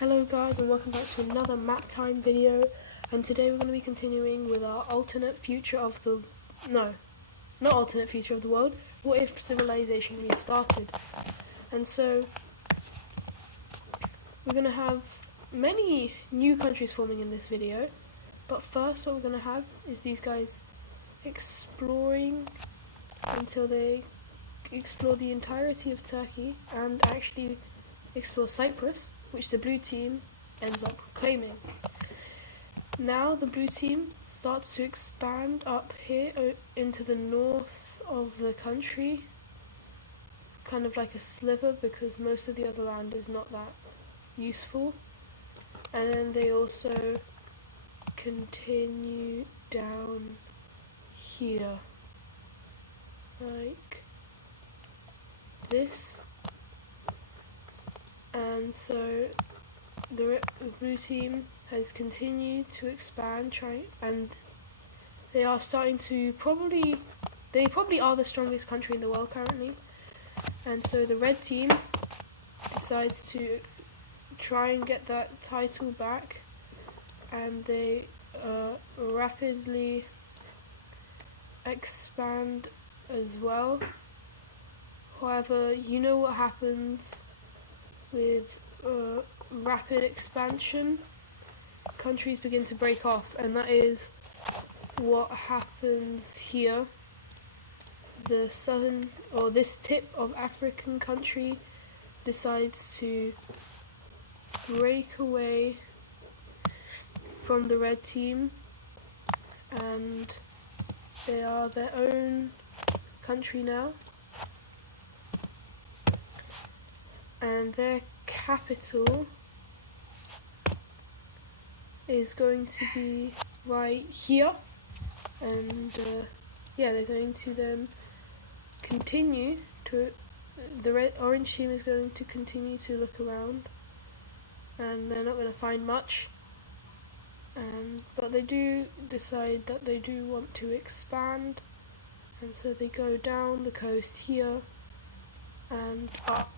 Hello guys, and welcome back to another map time video, and today we're going to be continuing with our alternate future of the not alternate future of the world, what if civilization restarted. And so we're going to have many new countries forming in this video, but first what we're going to have is these guys exploring until they explore the entirety of Turkey and actually explore Cyprus, which the blue team ends up claiming. Now the blue team starts to expand up here into the north of the country, kind of like a sliver, because most of the other land is not that useful. And then they also continue down here like this. And so the blue team has continued to expand, and they are starting to they probably are the strongest country in the world currently. And so the red team decides to try and get that title back, and they rapidly expand as well. However, you know what happens with rapid expansion, countries begin to break off, and that is what happens here. The southern, or this tip of African country, decides to break away from the red team, and they are their own country now. And their capital is going to be right here, and they're going to then continue to, the orange team is going to continue to look around, and they're not going to find much, but they do decide that they do want to expand, and so they go down the coast here and up.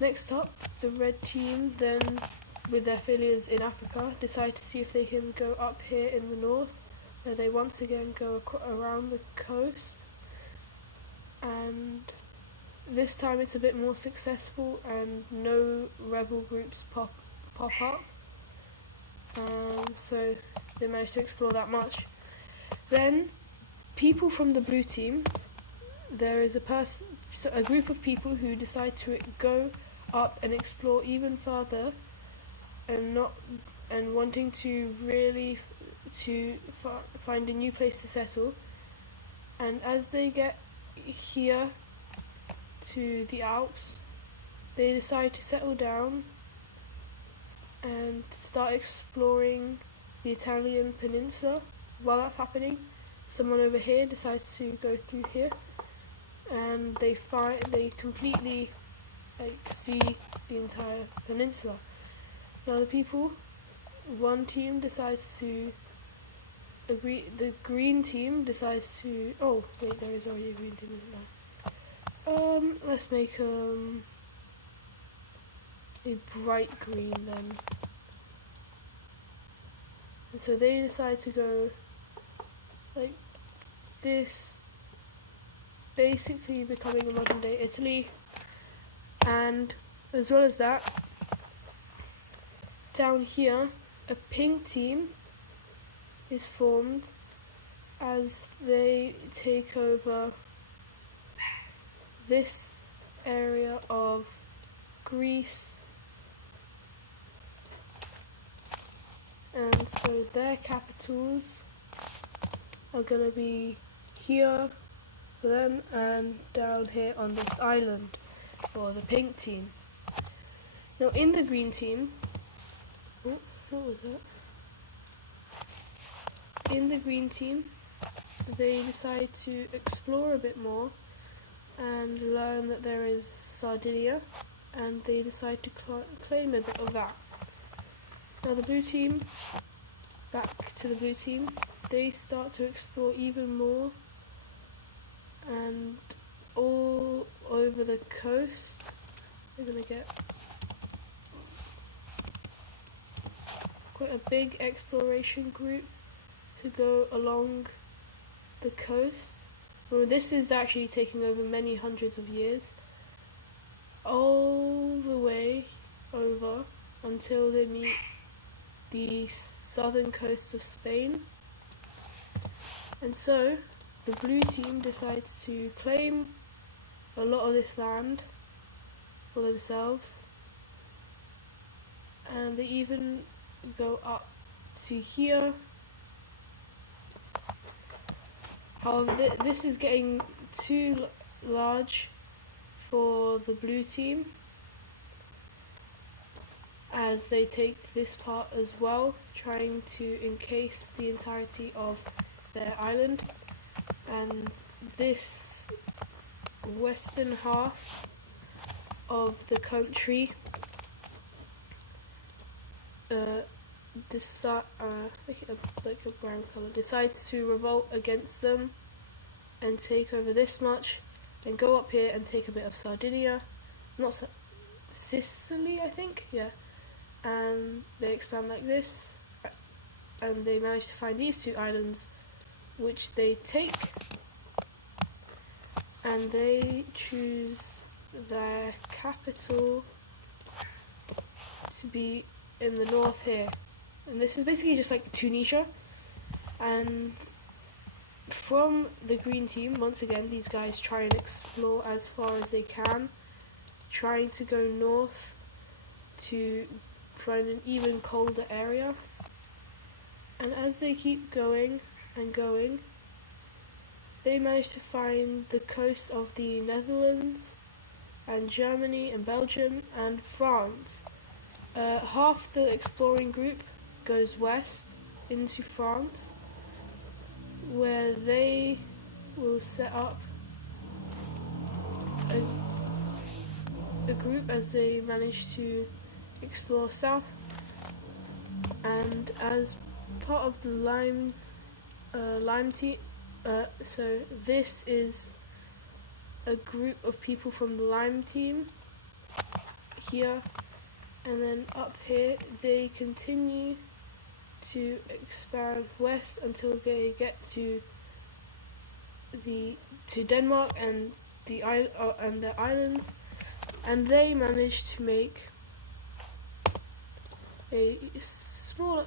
Next up, the red team then, with their failures in Africa, decide to see if they can go up here in the north, where they once again go around the coast, and this time it's a bit more successful and no rebel groups pop up, and so they managed to explore that much. Then people from the blue team, there is a group of people who decide to go up and explore even further, and wanting to really find a new place to settle. And as they get here to the Alps, they decide to settle down and start exploring the Italian peninsula. While that's happening, someone over here decides to go through here, and they completely see the entire peninsula. Now one team decides to agree. The green team decides to. Oh wait, there is already a green team, isn't there? Let's make a bright green then. And so they decide to go like this, basically becoming a modern day Italy. And as well as that, down here, a pink team is formed as they take over this area of Greece. And so their capitals are going to be here for them, and down here on this island for the pink team. Now in the green team, what was that? In the green team, they decide to explore a bit more and learn that there is Sardinia, and they decide to claim a bit of that. Now the blue team, back to the blue team, they start to explore even more, and all over the coast, They're gonna get quite a big exploration group to go along the coast. Well, this is actually taking over many hundreds of years, all the way over until they meet the southern coast of Spain. And so the blue team decides to claim a lot of this land for themselves, and they even go up to here. However, this is getting too large for the blue team, as they take this part as well, trying to encase the entirety of their island. And this western half of the country like a brown color, decides to revolt against them and take over this much, and go up here and take a bit of Sardinia, not Sicily, I think, yeah. And they expand like this, and they manage to find these two islands, which they take, and they choose their capital to be in the north here. And this is basically just like Tunisia. And from the green team, once again, these guys try and explore as far as they can, trying to go north to find an even colder area. And as they keep going and going, they manage to find the coast of the Netherlands and Germany and Belgium and France. Half the exploring group goes west into France, where they will set up a group as they manage to explore south. And as part of the Lime team, so this is a group of people from the Lime team here, and then up here they continue to expand west until they get to Denmark and the islands, and they manage to make a smaller,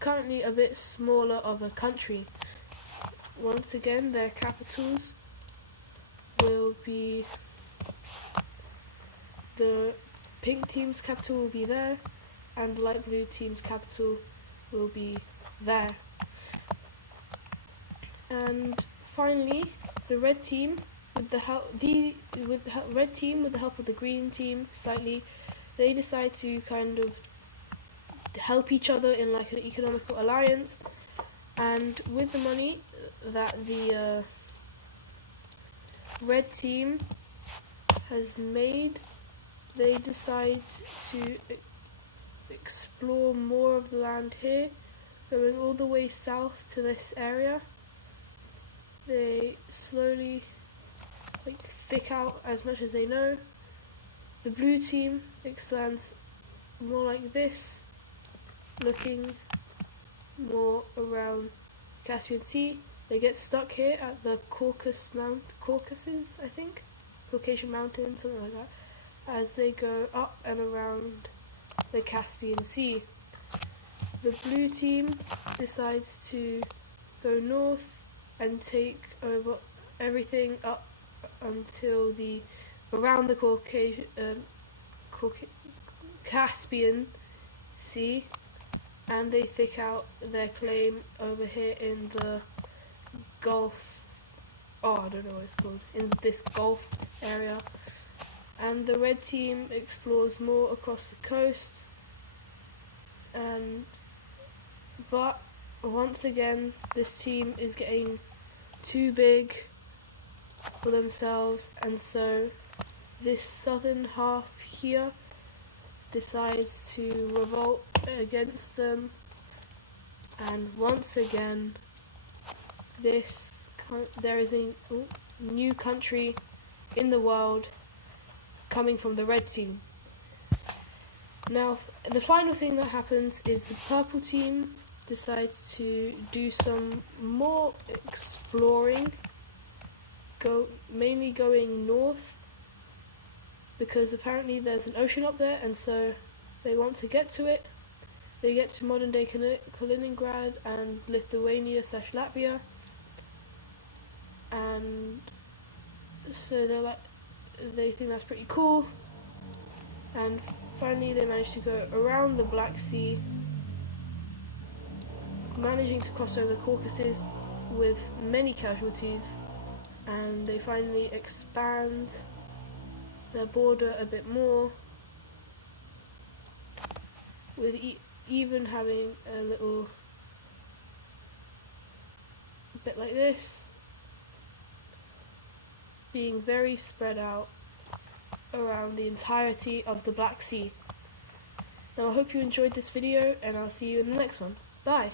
currently a bit smaller of a country. Once again, their capitals will be, the pink team's capital will be there, and the light blue team's capital will be there. And finally, the red team, with the help of the green team slightly, they decide to kind of help each other in like an economical alliance. And with the money that the red team has made, they decide to explore more of the land here, going all the way south to this area. They slowly thick out as much as they know. The blue team expands more like this, looking more around the Caspian Sea. They get stuck here at the Caucasus, I think, Caucasian Mountains, something like that, as they go up and around the Caspian Sea. The blue team decides to go north and take over everything up until around the Caspian Sea, and they thick out their claim over here in the Gulf. I don't know what it's called, in this Gulf area. And the red team explores more across the coast, but once again this team is getting too big for themselves, and so this southern half here decides to revolt against them. And once again there is a new country in the world coming from the red team. Now, the final thing that happens is the purple team decides to do some more exploring, mainly going north, because apparently there's an ocean up there, and so they want to get to it. They get to modern day Kaliningrad and Lithuania/Latvia, and so they think that's pretty cool. And finally they manage to go around the Black Sea, managing to cross over the Caucasus with many casualties, and they finally expand their border a bit more, with even having a little bit like this, being very spread out around the entirety of the Black Sea. Now I hope you enjoyed this video, and I'll see you in the next one. Bye!